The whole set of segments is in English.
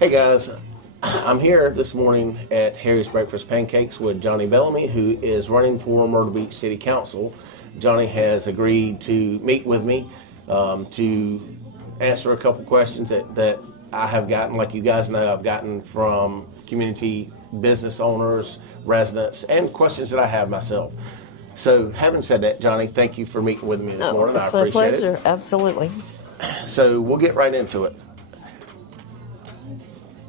Hey guys, I'm here this morning at Harry's Breakfast Pancakes with Johnnie Bellamy, who is running for Myrtle Beach City Council. Johnnie has agreed to meet with me to answer a couple questions that I have gotten, like you guys know, I've gotten from community business owners, residents, and questions that I have myself. So having said that, Johnnie, thank you for meeting with me this morning. It's I appreciate my pleasure. it. Absolutely. So we'll get right into it.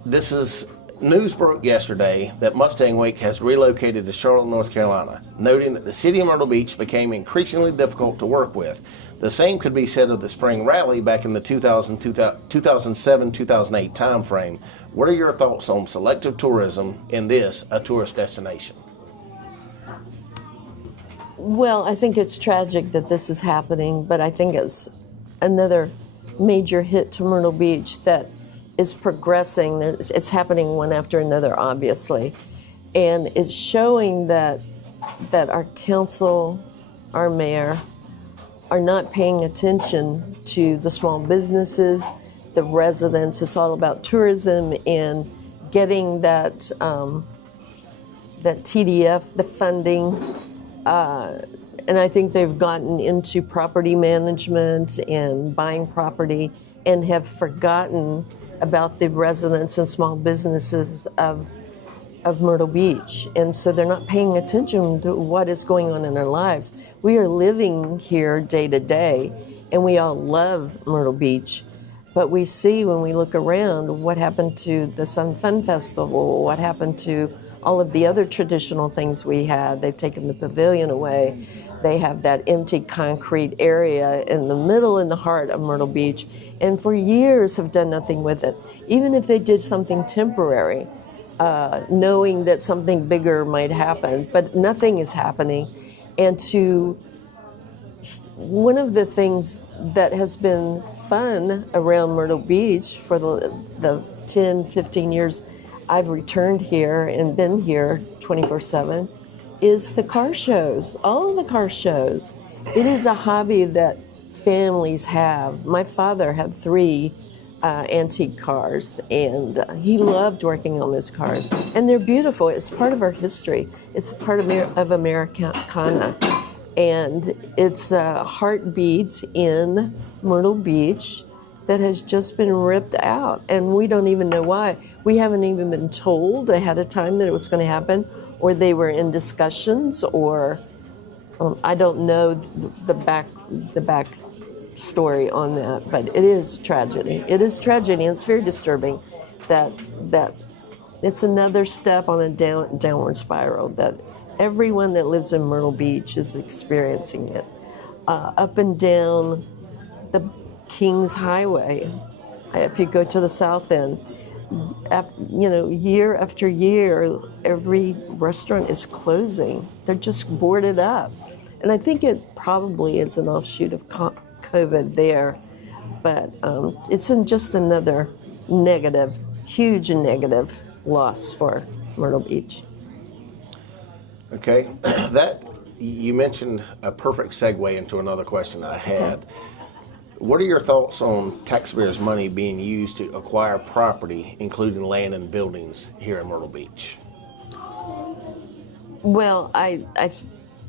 This is news broke yesterday that Mustang Week has relocated to Charlotte, North Carolina, noting that the city of Myrtle Beach became increasingly difficult to work with. The same could be said of the spring rally back in the 2007-2008 timeframe. What are your thoughts on selective tourism in this, a tourist destination? Well, I think it's tragic that this is happening, but I think it's another major hit to Myrtle Beach that is progressing. It's happening one after another, obviously. And it's showing that our council, our mayor, are not paying attention to the small businesses, the residents. It's all about tourism and getting that TDF, the funding. And I think they've gotten into property management and buying property and have forgotten about the residents and small businesses of Myrtle Beach. And so they're not paying attention to what is going on in our lives. We are living here day to day, and we all love Myrtle Beach. But we see when we look around what happened to the Sun Fun Festival, what happened to all of the other traditional things we had. They've taken the pavilion away. They have that empty concrete area in the middle, in the heart of Myrtle Beach, and for years have done nothing with it. Even if they did something temporary, knowing that something bigger might happen, but nothing is happening. And one of the things that has been fun around Myrtle Beach for the 10, 15 years I've returned here and been here 24/7 is the car shows, all of the car shows. It is a hobby that families have. My father had 3 antique cars, and he loved working on those cars. And they're beautiful. It's part of our history. It's a part of Americana. And it's a heartbeat in Myrtle Beach that has just been ripped out, and we don't even know why. We haven't even been told ahead of time that it was going to happen, or they were in discussions, or I don't know the back story on that, but it is tragedy. It is tragedy, and it's very disturbing that it's another step on a downward spiral that everyone that lives in Myrtle Beach is experiencing it. Up and down the Kings Highway, if you go to the south end, year after year, every restaurant is closing. They're just boarded up. And I think it probably is an offshoot of COVID there, but it's just another negative, huge negative loss for Myrtle Beach. Okay, that you mentioned a perfect segue into another question I had. Okay. What are your thoughts on taxpayers' money being used to acquire property, including land and buildings here in Myrtle Beach? Well,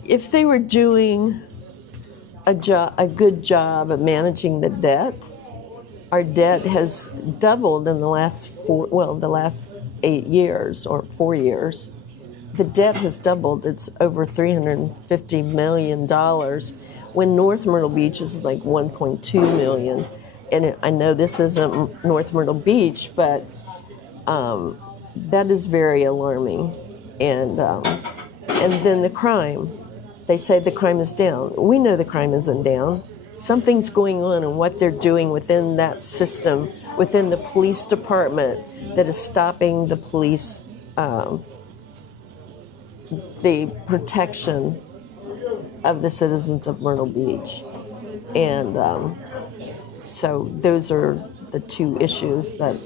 if they were doing a good job of managing the debt, our debt has doubled in the last 8 years or 4 years. The debt has doubled. It's over $350 million. When North Myrtle Beach is like 1.2 million. And I know this isn't North Myrtle Beach, but that is very alarming. And then the crime. They say the crime is down. We know the crime isn't down. Something's going on in what they're doing within that system, within the police department, that is stopping the police, the protection of the citizens of Myrtle Beach. And so those are the 2 issues that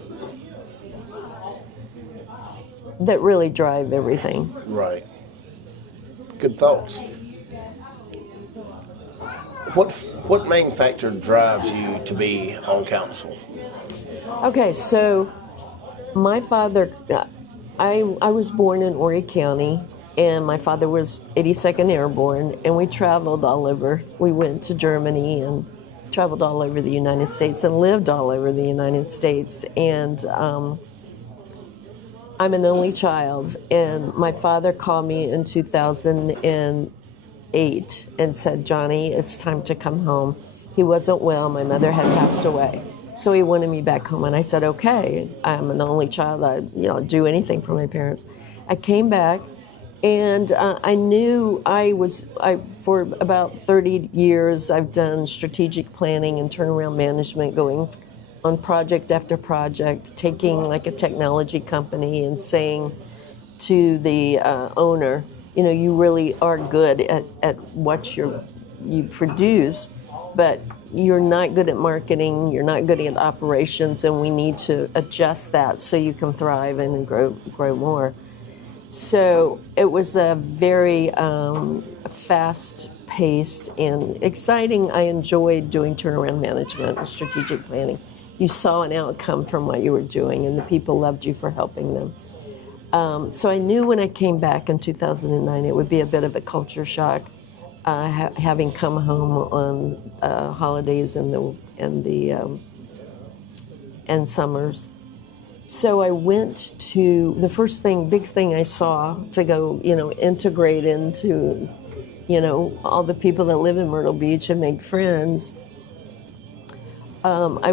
really drive everything. Right. Good thoughts. What main factor drives you to be on council? Okay, so My father, I was born in Horry County, and my father was 82nd Airborne, and we traveled all over. We went to Germany and traveled all over the United States and lived all over the United States. And I'm an only child, and my father called me in 2008 and said, "Johnny, it's time to come home." He wasn't well. My mother had passed away. So he wanted me back home, and I said, "Okay, I'm an only child. I'd do anything for my parents." I came back, and I knew for about 30 years, I've done strategic planning and turnaround management, going on project after project, taking like a technology company and saying to the owner, you really are good at what you produce, but you're not good at marketing, you're not good at operations, and we need to adjust that so you can thrive and grow more. So it was a very fast-paced and exciting. I enjoyed doing turnaround management and strategic planning. You saw an outcome from what you were doing, and the people loved you for helping them. So I knew when I came back in 2009 it would be a bit of a culture shock, having come home on holidays and summers. So I went to the first big thing I saw to go, integrate into, all the people that live in Myrtle Beach and make friends. I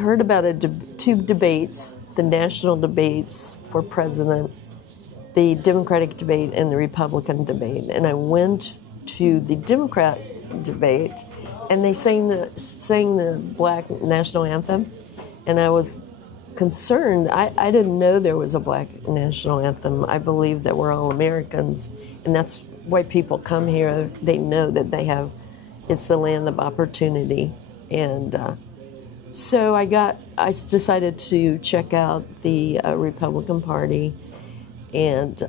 heard about two debates, the national debates for president, the Democratic debate and the Republican debate. And I went to the Democrat debate, and they sang the Black national anthem, and I was concerned. I didn't know there was a Black national anthem. I believe that we're all Americans, and that's why people come here. They know that it's the land of opportunity. And so I decided to check out the Republican Party, and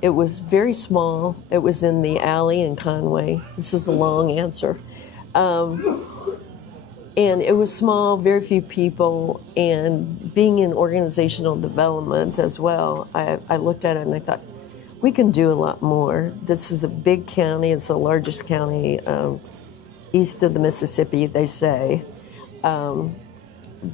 it was very small. It was in the alley in Conway. This is a long answer. And it was small, very few people, and being in organizational development as well, I looked at it and I thought, we can do a lot more. This is a big county. It's the largest county east of the Mississippi, they say.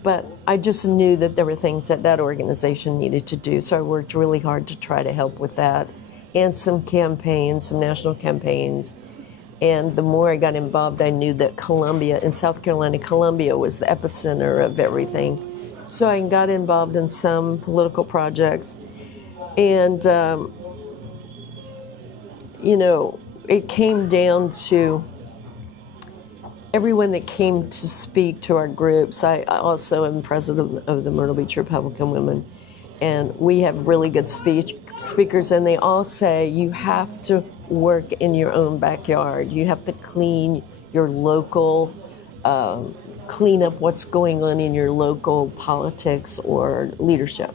But I just knew that there were things that organization needed to do, so I worked really hard to try to help with that, and some national campaigns. And the more I got involved, I knew that in South Carolina, Columbia was the epicenter of everything. So I got involved in some political projects, and it came down to everyone that came to speak to our groups. I also am president of the Myrtle Beach Republican Women, and we have really good speakers, and they all say you have to work in your own backyard. You have to clean your local, clean up what's going on in your local politics or leadership.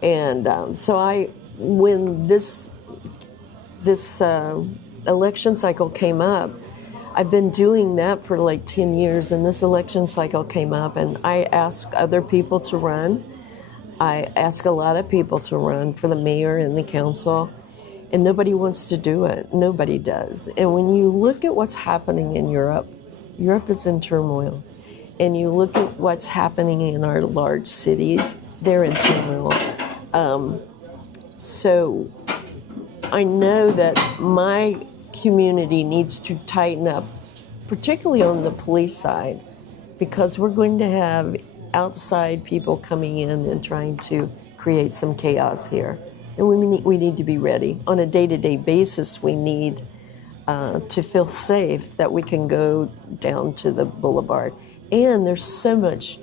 And so when this election cycle came up, I've been doing that for like 10 years, and this election cycle came up, and I asked other people to run. I ask a lot of people to run for the mayor and the council, and nobody wants to do it. Nobody does. And when you look at what's happening in Europe is in turmoil. And you look at what's happening in our large cities, they're in turmoil. So I know that my community needs to tighten up, particularly on the police side, because we're going to have outside people coming in and trying to create some chaos here. And we need to be ready. On a day-to-day basis, we need to feel safe that we can go down to the boulevard. And there's so much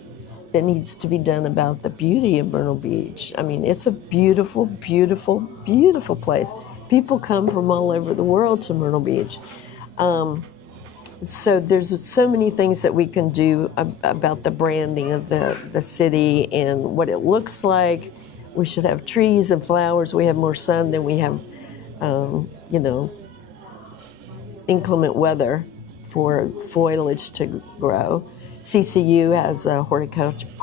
that needs to be done about the beauty of Myrtle Beach. I mean, it's a beautiful, beautiful, beautiful place. People come from all over the world to Myrtle Beach. So there's so many things that we can do about the branding of the city and what it looks like. We should have trees and flowers. We have more sun than we have, inclement weather for foliage to grow. CCU has a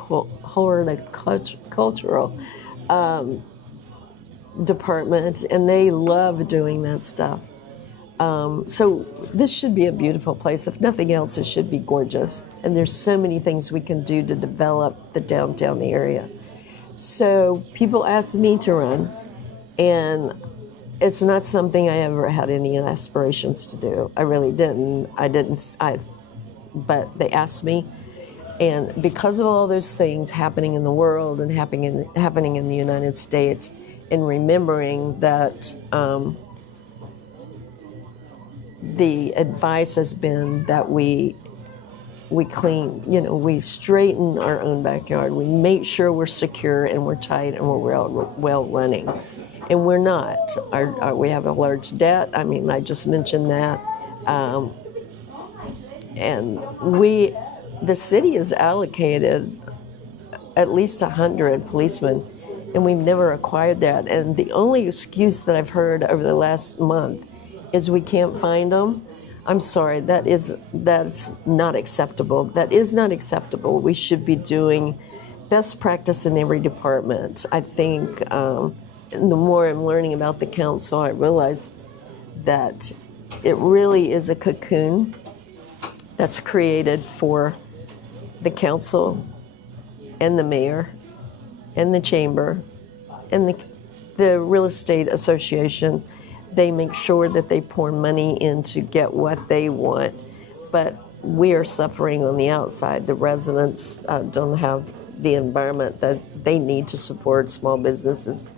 horticultural department, and they love doing that stuff. So this should be a beautiful place. If nothing else, it should be gorgeous. And there's so many things we can do to develop the downtown area. So people asked me to run, and it's not something I ever had any aspirations to do. I really didn't. But they asked me. And because of all those things happening in the world and happening in the United States, and remembering that the advice has been that we clean, we straighten our own backyard. We make sure we're secure and we're tight and we're well running. And we're not. We have a large debt. I mean, I just mentioned that. And the city has allocated at least 100 policemen, and we've never acquired that. And the only excuse that I've heard over the last month is we can't find them. I'm sorry, that's not acceptable. That is not acceptable. We should be doing best practice in every department. I think and the more I'm learning about the council, I realize that it really is a cocoon that's created for the council and the mayor and the chamber and the real estate association. They make sure that they pour money in to get what they want, but we are suffering on the outside. The residents don't have the environment that they need to support small businesses.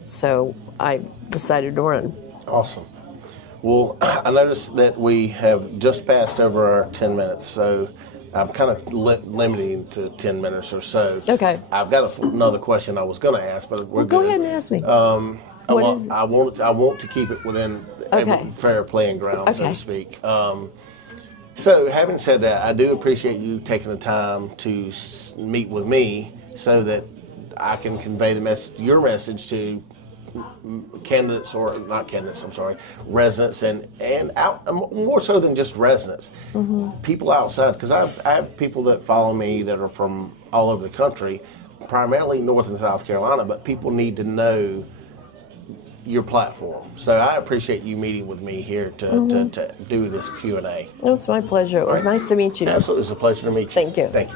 So I decided to run. Awesome. Well, I noticed that we have just passed over our 10 minutes, so I'm kind of limiting to 10 minutes or so. Okay. I've got another question I was going to ask, but we're good. Go ahead and ask me. I want to keep it within Okay. fair playing ground, so Okay. to speak. So having said that, I do appreciate you taking the time to meet with me so that I can convey your message to candidates, or not candidates, I'm sorry, residents, and out, more so than just residents, people outside, because I have people that follow me that are from all over the country, primarily North and South Carolina, but people need to know your platform. So I appreciate you meeting with me here to do this Q&A. It was my pleasure. It was nice to meet you. Absolutely, it's a pleasure to meet you. Thank you. Thank you.